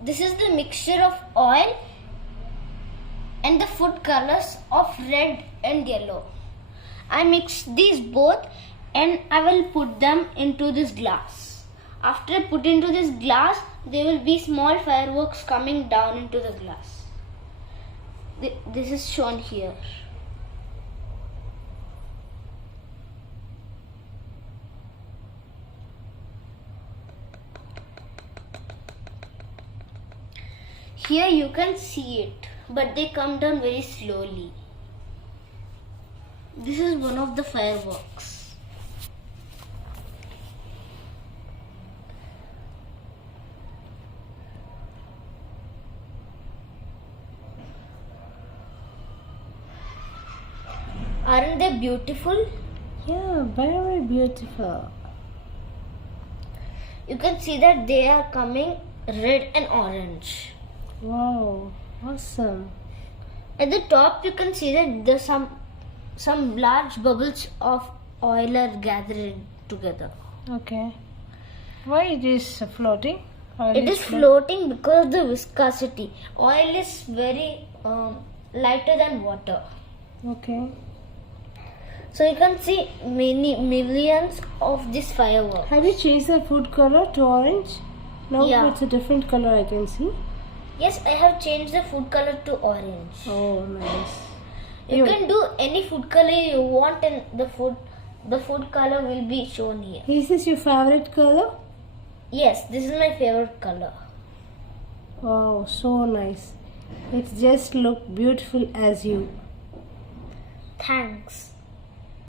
this is the mixture of oil and the food colors of red and yellow. I mixed these both and I will put them into this glass. After I put into this glass, there will be small fireworks coming down into the glass. This is shown here. Here you can see it, but they come down very slowly. This is one of the fireworks. Aren't they beautiful? Yeah, very beautiful. You can see that they are coming red and orange. Wow, awesome. At the top you can see that there's some large bubbles of oil are gathering together. Okay. Why it is floating? It is floating because of the viscosity. Oil is very lighter than water. Okay. So you can see millions of these fireworks. Have you changed the food color to orange? Now Yeah. it's a different color, I can see. Yes, I have changed the food color to orange. Oh, nice. You can do any food color you want, and the food color will be shown here. Is this your favorite color? Yes, this is my favorite color. Wow, so nice. It just look beautiful as you. Thanks.